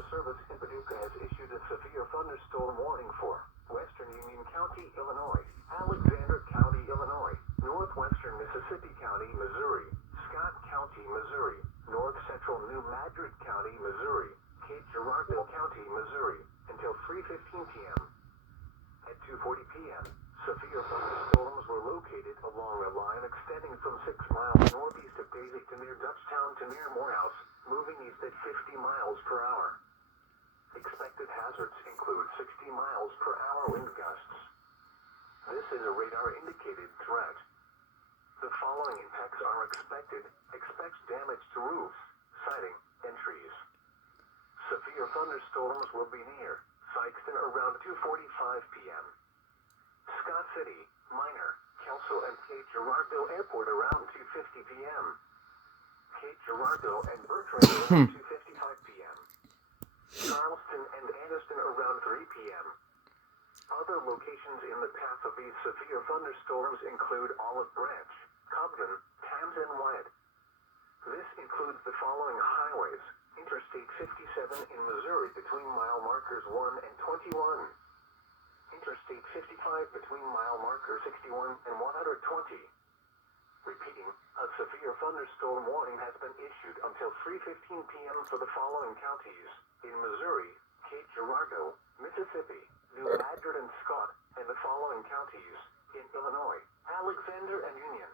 Weather Service in Paducah has issued a severe thunderstorm warning for Western Union County, Illinois, Alexander County, Illinois, Northwestern Mississippi County, Missouri, Scott County, Missouri, North Central New Madrid County, Missouri, Cape Girardeau County, Missouri, until 3:15 p.m. At 2:40 p.m., severe thunderstorms were located along a line extending from 6 miles northeast of Daisy to near Dutchtown to near Morehouse, moving east at 50 miles per hour. Expected hazards include 60 miles per hour wind gusts. This is a radar-indicated threat. The following impacts are expected. Expect damage to roofs, siding, and trees. Severe thunderstorms will be near Sikeston around 2:45 p.m. Scott City, Minor, Kelso, and Cape Girardeau Airport around 2:50 p.m. Cape Girardeau and Bertrand around 2:55 p.m. Charleston and Anniston around 3 p.m. Other locations in the path of these severe thunderstorms include Olive Branch, Cobden, Tams, and Wyatt. This includes the following highways: Interstate 57 in Missouri between mile markers 1 and 21. Interstate 55 between mile markers 61 and 120. Repeating, a severe thunderstorm warning has been issued until 3:15 p.m. for the following counties: in Missouri, Cape Girardeau, Mississippi, New Madrid and Scott, and the following counties: in Illinois, Alexander and Union.